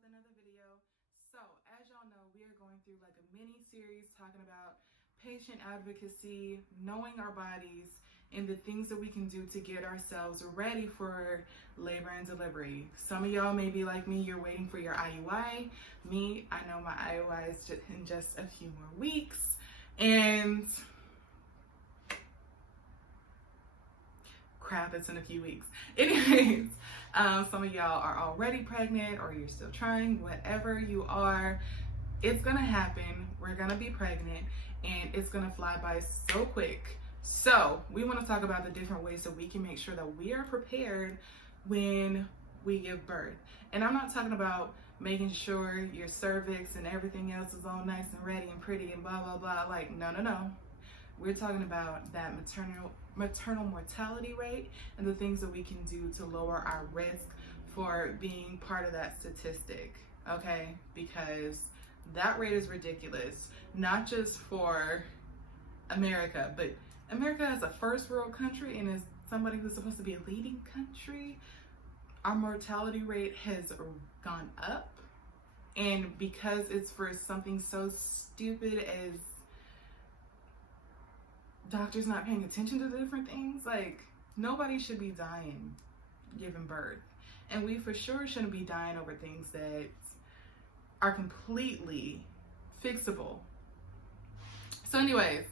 with another video. So as y'all know, we are going through like a mini series talking about patient advocacy, knowing our bodies, and the things that we can do to get ourselves ready for labor and delivery. Some of y'all may be like me, you're waiting for your IUI. Me, I know my IUI is in just a few more weeks. And crap, it's in a few weeks. Anyways, some of y'all are already pregnant or you're still trying, whatever you are, it's gonna happen. We're gonna be pregnant and it's gonna fly by so quick. So we wanna talk about the different ways that we can make sure that we are prepared when we give birth. And I'm not talking about making sure your cervix and everything else is all nice and ready and pretty and blah, blah, blah. Like, no. We're talking about that maternal mortality rate and the things that we can do to lower our risk for being part of that statistic, okay? Because that rate is ridiculous, not just for America, but America as a first world country and as somebody who's supposed to be a leading country, our mortality rate has gone up. And because it's for something so stupid as doctors not paying attention to the different things, like nobody should be dying giving birth. And we for sure shouldn't be dying over things that are completely fixable. So anyways,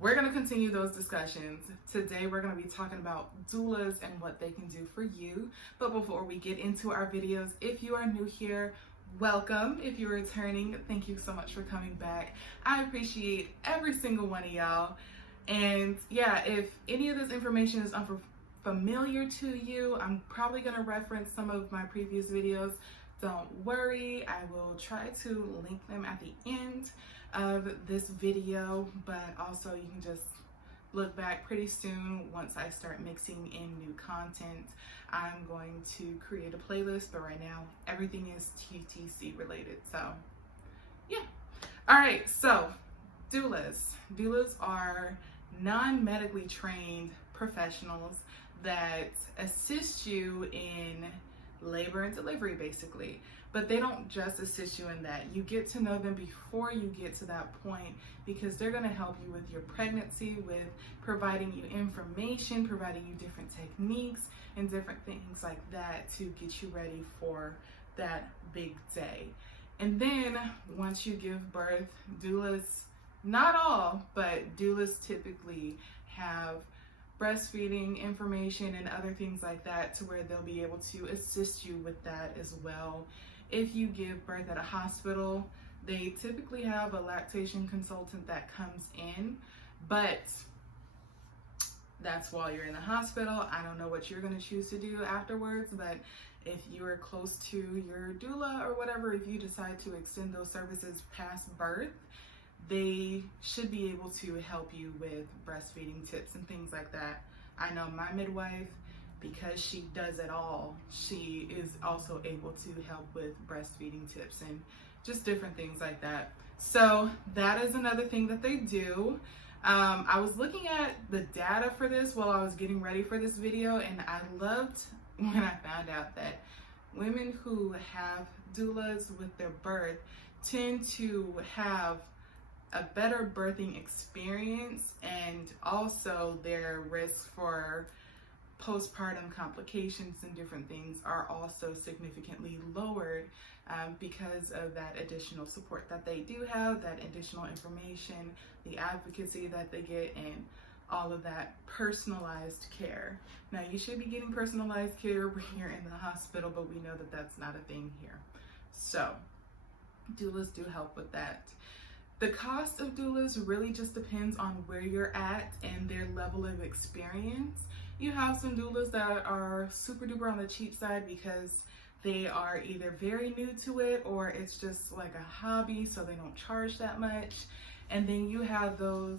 we're going to continue those discussions. Today we're going to be talking about doulas and what they can do for you. But before we get into our videos, if you are new here, welcome. If you're returning, thank you so much for coming back. I appreciate every single one of y'all. And yeah, if any of this information is unfamiliar to you, I'm probably going to reference some of my previous videos. Don't worry, I will try to link them at the end of this video, but also you can just look back pretty soon once I start mixing in new content. I'm going to create a playlist, but right now everything is TTC related. So yeah. All right, so doulas. Doulas are non-medically trained professionals that assist you in labor and delivery basically, but they don't just assist you in that. You get to know them before you get to that point because they're going to help you with your pregnancy, with providing you information, providing you different techniques and different things like that to get you ready for that big day. And then once you give birth, doulas, not all, but doulas typically have breastfeeding information and other things like that to where they'll be able to assist you with that as well. If you give birth at a hospital, they typically have a lactation consultant that comes in, but that's while you're in the hospital. I don't know what you're going to choose to do afterwards, but if you're close to your doula or whatever, if you decide to extend those services past birth, they should be able to help you with breastfeeding tips and things like that. I know my midwife, because she does it all, she is also able to help with breastfeeding tips and just different things like that. So that is another thing that they do. I was looking at the data for this while I was getting ready for this video, and I loved when I found out that women who have doulas with their birth tend to have a better birthing experience, and also their risk for postpartum complications and different things are also significantly lowered because of that additional support that they do have, that additional information, the advocacy that they get, and all of that personalized care. Now, you should be getting personalized care when you're in the hospital, but we know that that's not a thing here. So doulas do help with that. The cost of doulas really just depends on where you're at and their level of experience. You have some doulas that are super duper on the cheap side because they are either very new to it or it's just like a hobby, so they don't charge that much. And then you have those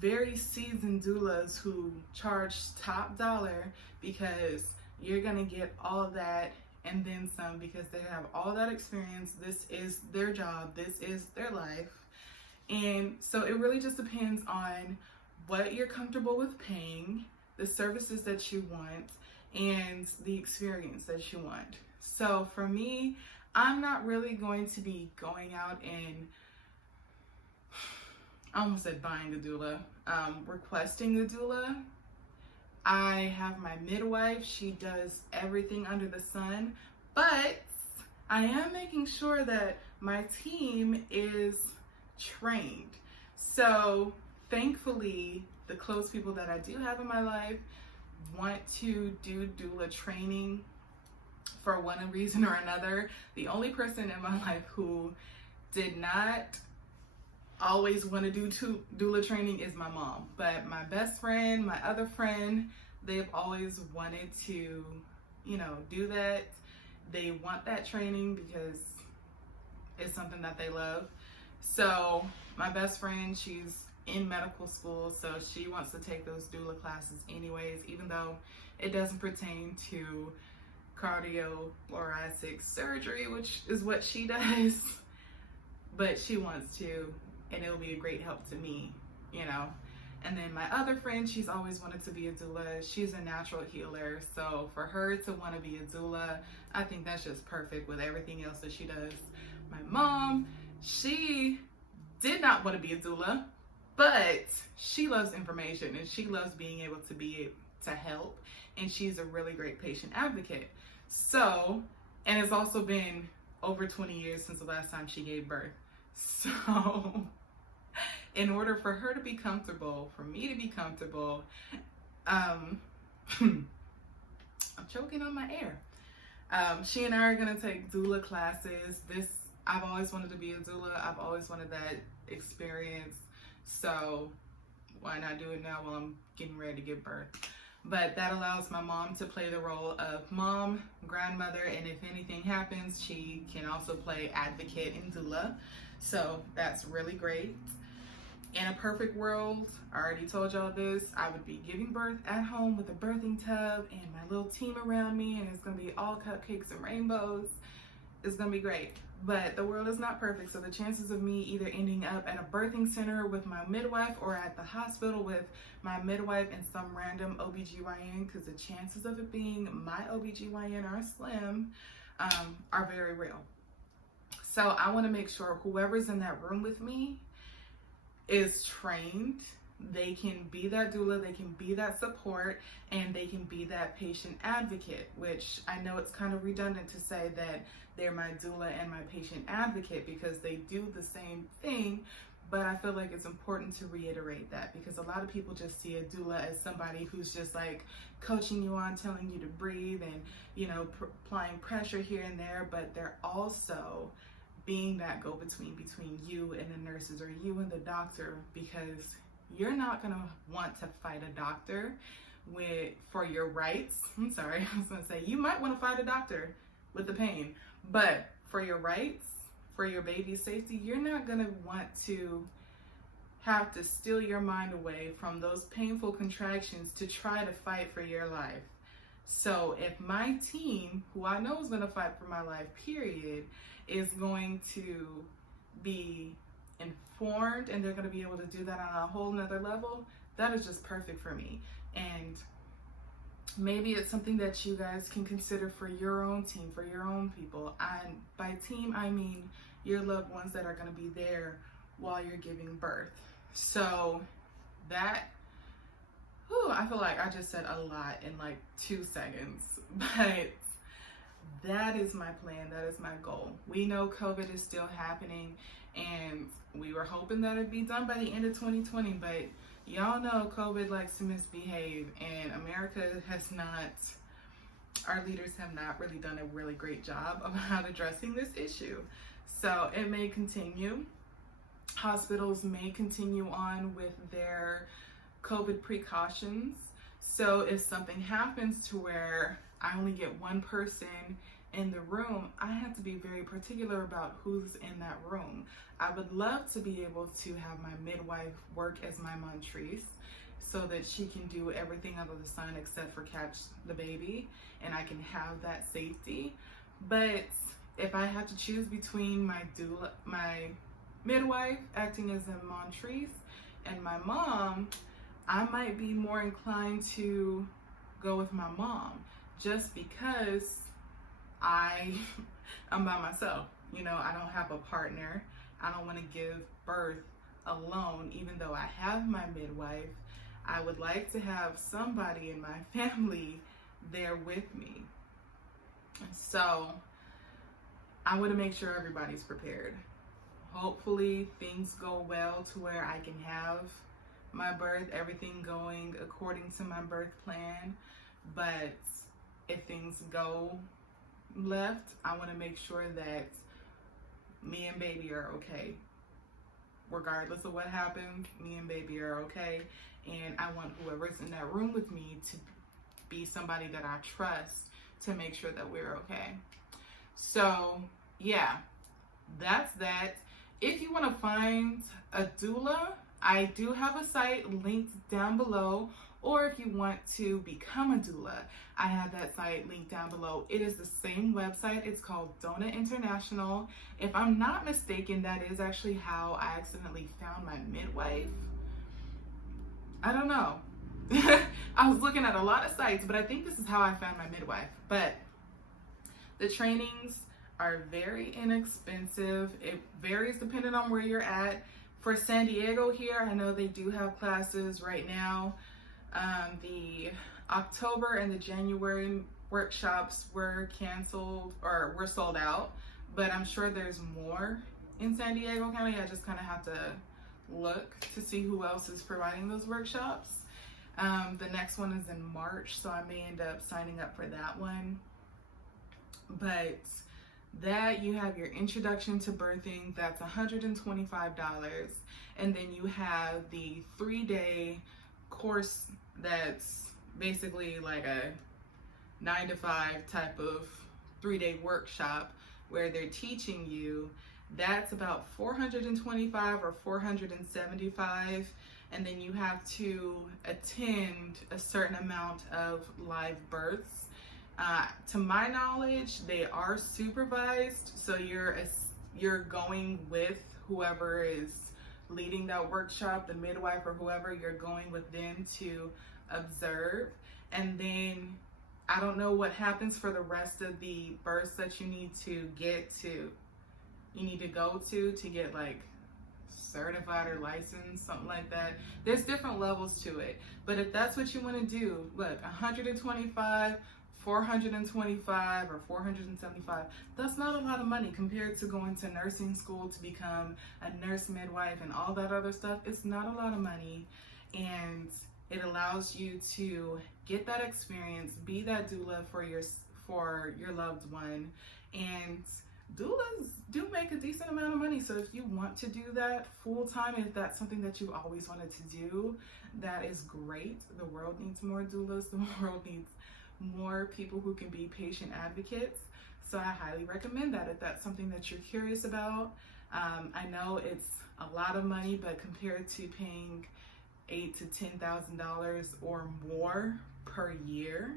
very seasoned doulas who charge top dollar because you're gonna get all that and then some because they have all that experience. This is their job, this is their life. And so it really just depends on what you're comfortable with paying, the services that you want, and the experience that you want. So for me, I'm not really going to be going out and, I almost said buying a doula, requesting a doula. I have my midwife. She does everything under the sun, but I am making sure that my team is trained. So thankfully, the close people that I do have in my life want to do doula training for one reason or another. The only person in my life who did not always want to do doula training is my mom. But my best friend, my other friend, they've always wanted to, do that. They want that training because it's something that they love. So my best friend, she's in medical school, so she wants to take those doula classes anyways, even though it doesn't pertain to cardiothoracic surgery, which is what she does, but she wants to, and it'll be a great help to me, And then my other friend, she's always wanted to be a doula. She's a natural healer, so for her to want to be a doula, I think that's just perfect with everything else that she does. My mom, she did not want to be a doula, but she loves information and she loves being able to help, and she's a really great patient advocate. So, and it's also been over 20 years since the last time she gave birth. So, in order for her to be comfortable, for me to be comfortable, I'm choking on my air. She and I are gonna take doula classes. I've always wanted to be a doula. I've always wanted that experience. So why not do it now while I'm getting ready to give birth? But that allows my mom to play the role of mom, grandmother, and if anything happens, she can also play advocate and doula. So that's really great. In a perfect world, I already told y'all this, I would be giving birth at home with a birthing tub and my little team around me, and it's gonna be all cupcakes and rainbows. It's gonna be great. But the world is not perfect, so the chances of me either ending up at a birthing center with my midwife or at the hospital with my midwife and some random OBGYN, because the chances of it being my OBGYN are slim, are very real. So I wanna make sure whoever's in that room with me is trained. They can be that doula, they can be that support, and they can be that patient advocate, which I know it's kind of redundant to say that they're my doula and my patient advocate because they do the same thing, but I feel like it's important to reiterate that because a lot of people just see a doula as somebody who's just like coaching you on, telling you to breathe and, applying pressure here and there, but they're also being that go-between between you and the nurses or you and the doctor, because you're not gonna want to fight a doctor for your rights. I'm sorry, I was gonna say, you might wanna fight a doctor with the pain, but for your rights, for your baby's safety, you're not gonna want to have to steal your mind away from those painful contractions to try to fight for your life. So if my team, who I know is gonna fight for my life, period, is going to be informed and they're going to be able to do that on a whole nother level, that is just perfect for me. And maybe it's something that you guys can consider for your own team, for your own people. And by team, I mean your loved ones that are going to be there while you're giving birth. So that, I feel like I just said a lot in like 2 seconds, but that is my plan. That is my goal. We know COVID is still happening, and we were hoping that it'd be done by the end of 2020, but y'all know COVID likes to misbehave, and America has not, our leaders have not really done a really great job about addressing this issue. So it may continue. Hospitals may continue on with their COVID precautions. So if something happens to where I only get one person in the room, I have to be very particular about who's in that room. I would love to be able to have my midwife work as my montrice so that she can do everything under the sun except for catch the baby, and I can have that safety. But if I have to choose between my doula, my midwife acting as a montrice, and my mom, I might be more inclined to go with my mom, just because I'm by myself. You know, I don't have a partner. I don't want to give birth alone, even though I have my midwife. I would like to have somebody in my family there with me. So I want to make sure everybody's prepared. Hopefully things go well to where I can have my birth, everything going according to my birth plan. But if things go left, I want to make sure that me and baby are okay. Regardless of what happens, me and baby are okay. And I want whoever's in that room with me to be somebody that I trust to make sure that we're okay. So yeah, that's that. If you want to find a doula, I do have a site linked down below. Or if you want to become a doula, I have that site linked down below. It is the same website. It's called Doula International. If I'm not mistaken, that is actually how I accidentally found my midwife. I don't know. I was looking at a lot of sites, but I think this is how I found my midwife. But the trainings are very inexpensive. It varies depending on where you're at. For San Diego here, I know they do have classes right now. The October and the January workshops were canceled or were sold out, but I'm sure there's more in San Diego County. I just kind of have to look to see who else is providing those workshops. The next one is in March, so I may end up signing up for that one. But that, you have your introduction to birthing, that's $125, and then you have the 3-day course that's basically like a 9-to-5 type of 3-day workshop where they're teaching you. That's about $425 or $475, and then you have to attend a certain amount of live births. To my knowledge, they are supervised, so you're going with whoever is leading that workshop, the midwife or whoever. You're going with them to observe, and then I don't know what happens for the rest of the births that you need to go to get like certified or licensed, something like that. There's different levels to it, but if that's what you want to do, look, 125, 425 or 475, that's not a lot of money compared to going to nursing school to become a nurse midwife and all that other stuff. It's not a lot of money, and it allows you to get that experience, be that doula for your loved one. And doulas do make a decent amount of money, so if you want to do that full time, if that's something that you've always wanted to do, that is great. The world needs more doulas. The world needs more people who can be patient advocates. So I highly recommend that if that's something that you're curious about. I know it's a lot of money, but compared to paying $8,000 to $10,000 or more per year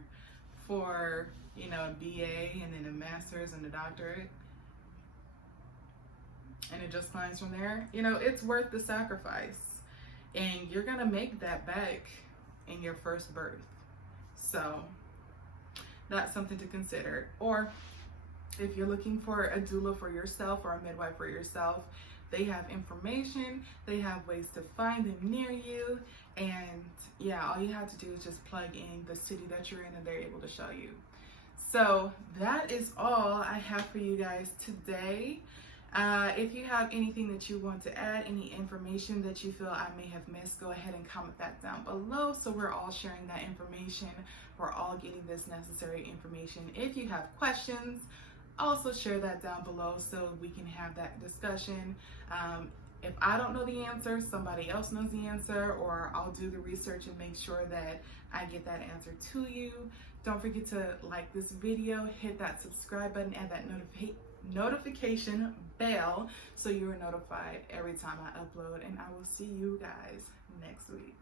for, you know, a BA and then a master's and a doctorate, and it just climbs from there, you know, it's worth the sacrifice, and you're gonna make that back in your first birth. So that's something to consider. Or if you're looking for a doula for yourself or a midwife for yourself, they have information, they have ways to find them near you, and yeah, all you have to do is just plug in the city that you're in and they're able to show you. So that is all I have for you guys today. If you have anything that you want to add, any information that you feel I may have missed, go ahead and comment that down below, so we're all sharing that information. We're all getting this necessary information. If you have questions, also share that down below so we can have that discussion. If I don't know the answer, somebody else knows the answer, or I'll do the research and make sure that I get that answer to you. Don't forget to like this video, hit that subscribe button, and that notification bell so you are notified every time I upload, and I will see you guys next week.